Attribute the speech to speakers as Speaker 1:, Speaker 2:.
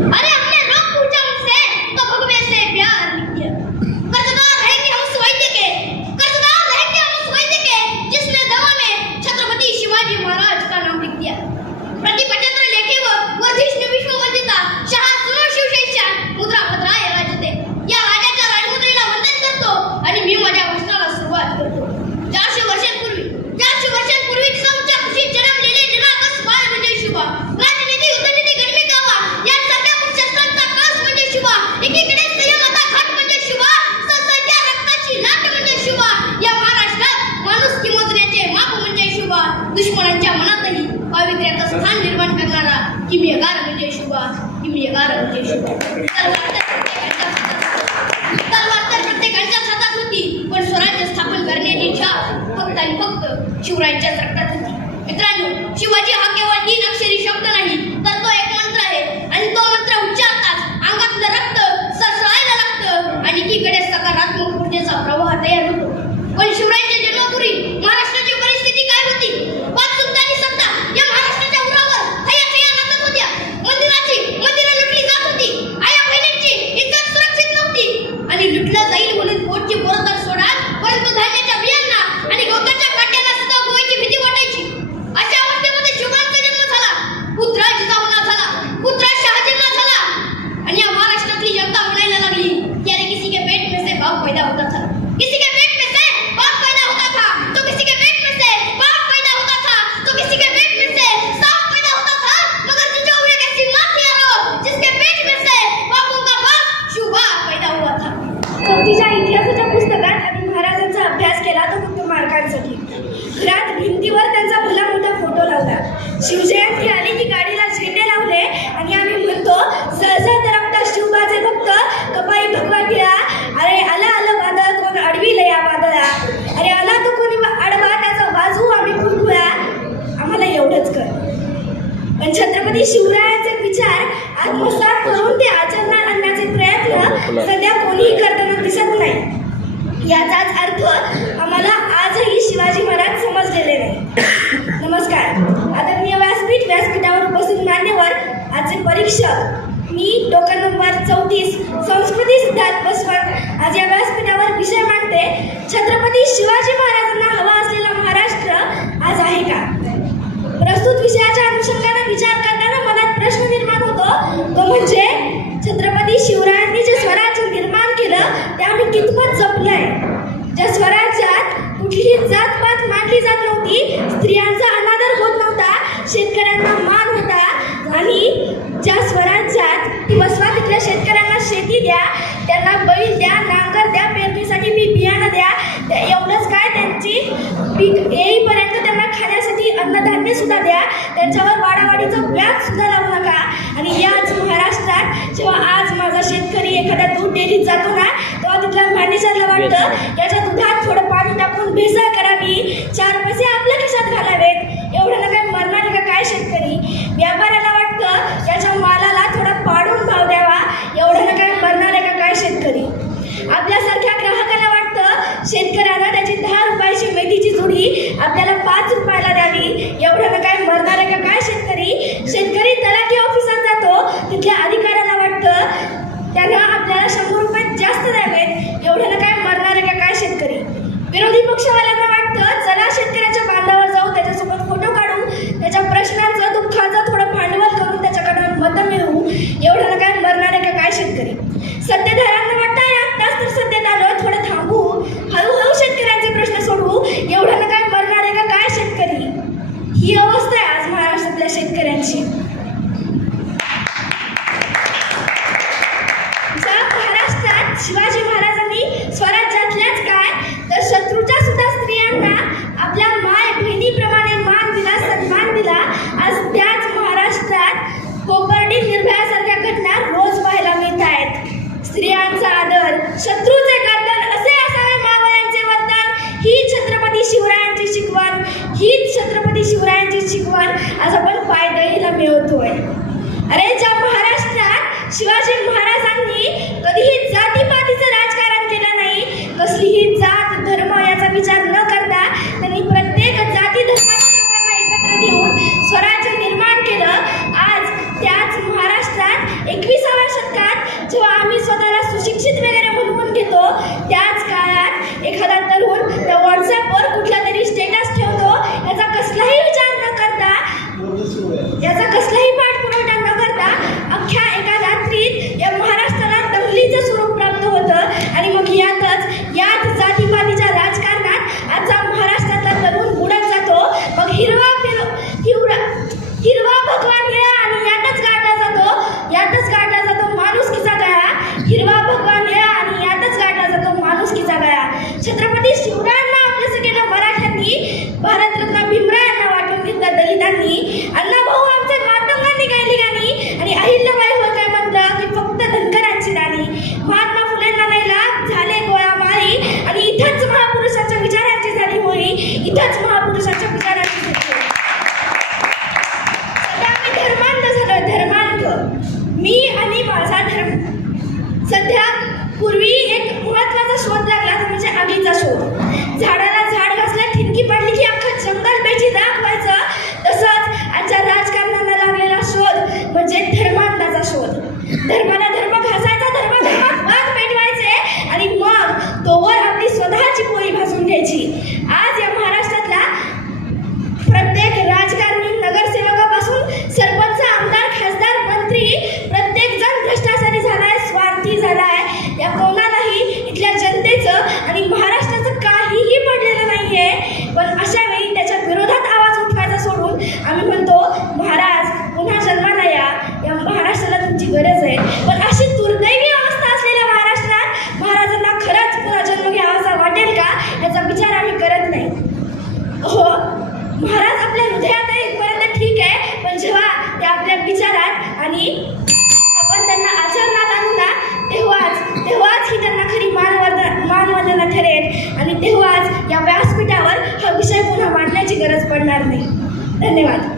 Speaker 1: ¡Para! फक्त आणि फक्त शिवरायांच्याच रक्तात होती. मित्रांनो शिवाजी हा केवळ तीन अक्षरी शब्द नाही था किसी के
Speaker 2: याचाच अर्थ आम्हाला आजही शिवाजी महाराज समजलेले नाही. नमस्कार. आदरणीय व्यासपीठ व्यासपीठावर उपस्थित मान्यवर आजचे परीक्षक मी टोकन नंबर चौतीस संस्कृती सिद्धार्थ बसवंत. आज या व्यासपीठावर विषय मांडते छत्रपती शिवाजी महाराज त्यांना बैल द्या नांगर द्या पेरणीसाठी मी बियाणं द्या. एवढंच काय त्यांची पीक येईपर्यंत त्यांना खाण्यासाठी अन्नधान्य सुद्धा द्या. त्यांच्यावर वाडावाडीचं व्याज सुद्धा लावू नका. आणि याच महाराष्ट्रात जेव्हा आज माझा शेतकरी एखाद्या दूध डेअरीत जातो ना तेव्हा तिथल्या मॅनेजरला वाटतं याच्या दुधात थोडं पाणी टाकून भेसळ करावी चार पैसे आपलं शेतकरी. आपल्यासारख्या ग्राहकाला वाटतं शेतकऱ्याला त्याची दहा रुपयाची मेथीची जुडी आपल्याला पाच रुपयाला द्यावी. एवढ्यानं काय मरणार आहे का काय शेतकरी? शेतकरी तलाठी ऑफिसात जातो. तिथल्या अधिकाऱ्याला वाटतं त्यांना आपल्याला शंभर रुपये जास्त द्यावेत. एवढ्याला काय मरणार आहे का काय शेतकरी? विरोधी पक्षवाल्यांना वाटतं चला शेतकऱ्याच्या शत्रूचे गर्दन असे असावे मावळ्यांचे वरदान. ही छत्रपती शिवरायांची शिकवण हीच छत्रपती शिवरायांची शिकवण. असं Amen. गरज पडणार नाही. धन्यवाद.